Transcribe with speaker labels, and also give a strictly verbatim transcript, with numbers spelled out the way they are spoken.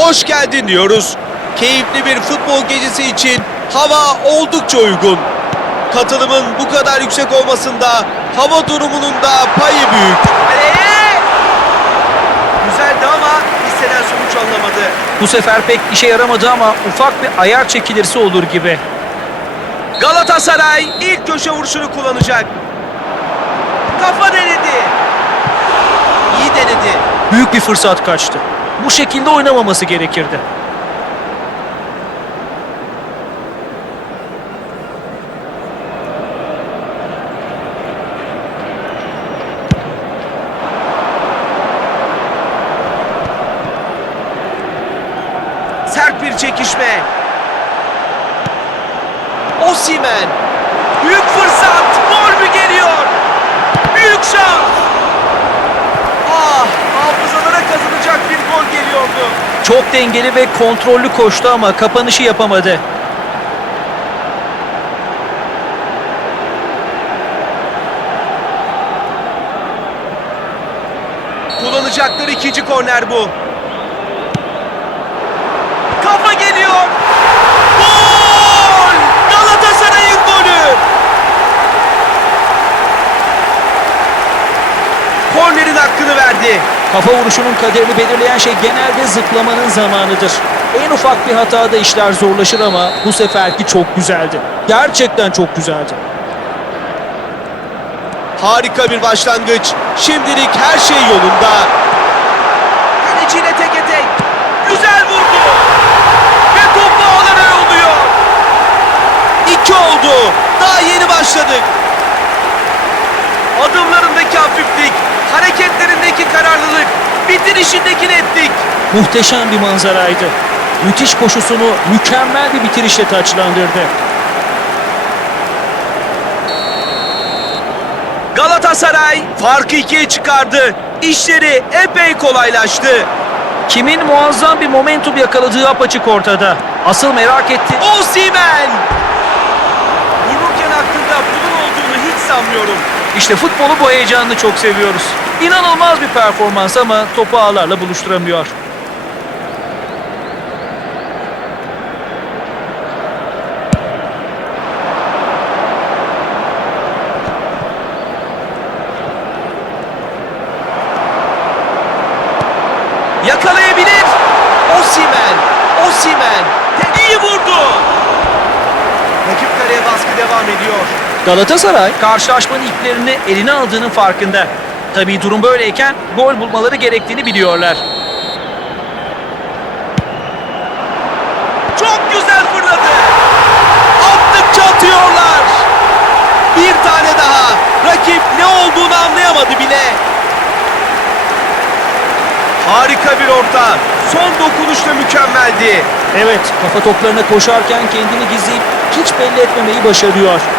Speaker 1: hoş geldin diyoruz. Keyifli bir futbol gecesi için hava oldukça uygun. Katılımın bu kadar yüksek olmasında hava durumunun da payı büyük.
Speaker 2: Kaleye! Güzeldi ama istenen sonuç alınamadı.
Speaker 3: Bu sefer pek işe yaramadı ama ufak bir ayar çekilirse olur gibi.
Speaker 2: Galatasaray ilk köşe vuruşunu kullanacak. Kafa denedi. İyi denedi.
Speaker 3: Büyük bir fırsat kaçtı. Bu şekilde oynamaması gerekirdi.
Speaker 2: Sert bir çekişme. Osimhen. Büyük fırsat. Gol mü geliyor? Büyük şans. Ah, hafızalara kazanacak bir gol geliyordu.
Speaker 3: Çok dengeli ve kontrollü koştu ama kapanışı yapamadı.
Speaker 2: Kullanacakları ikinci korner bu. Kafa geliyor. Gol! Galatasaray'ın golü. Kornerin hakkını verdi.
Speaker 3: Kafa vuruşunun kaderini belirleyen şey genelde zıplamanın zamanıdır. En ufak bir hatada işler zorlaşır ama bu seferki çok güzeldi. Gerçekten çok güzeldi.
Speaker 1: Harika bir başlangıç. Şimdilik her şey yolunda.
Speaker 2: Kaleciyle teke tek. Güzel vurdu. Ve topu ağlara yolluyor.
Speaker 1: İki oldu. Daha yeni başladık.
Speaker 2: Adımlarındaki hafiflik, hareketlerindeki kararlılık, bitirişindeki netlik.
Speaker 3: Muhteşem bir manzaraydı. Müthiş koşusunu mükemmel bir bitirişle taçlandırdı.
Speaker 2: Galatasaray farkı ikiye çıkardı. İşleri epey kolaylaştı.
Speaker 3: Kimin muazzam bir momentum yakaladığı apaçık ortada. Asıl merak etti.
Speaker 2: Osimhen! Vururken aklında bunun olduğunu hiç sanmıyorum.
Speaker 3: İşte futbolu bu heyecanını çok seviyoruz. İnanılmaz bir performans ama topu ağlarla buluşturamıyor.
Speaker 2: Yakalayabilir. Osimhen! Osimhen! Te- İyi vurdu. Rakip kaleye baskı devam ediyor.
Speaker 3: Galatasaray karşılaşmanın iplerini eline aldığının farkında. Tabii durum böyleyken gol bulmaları gerektiğini biliyorlar.
Speaker 2: Çok güzel fırladı. Attıkça atıyorlar.
Speaker 1: Bir tane daha. Rakip ne olduğunu anlayamadı bile.
Speaker 2: Harika bir orta. Son dokunuşta mükemmeldi.
Speaker 3: Evet, kafa toplarına koşarken kendini gizleyip hiç belli etmemeyi başarıyor.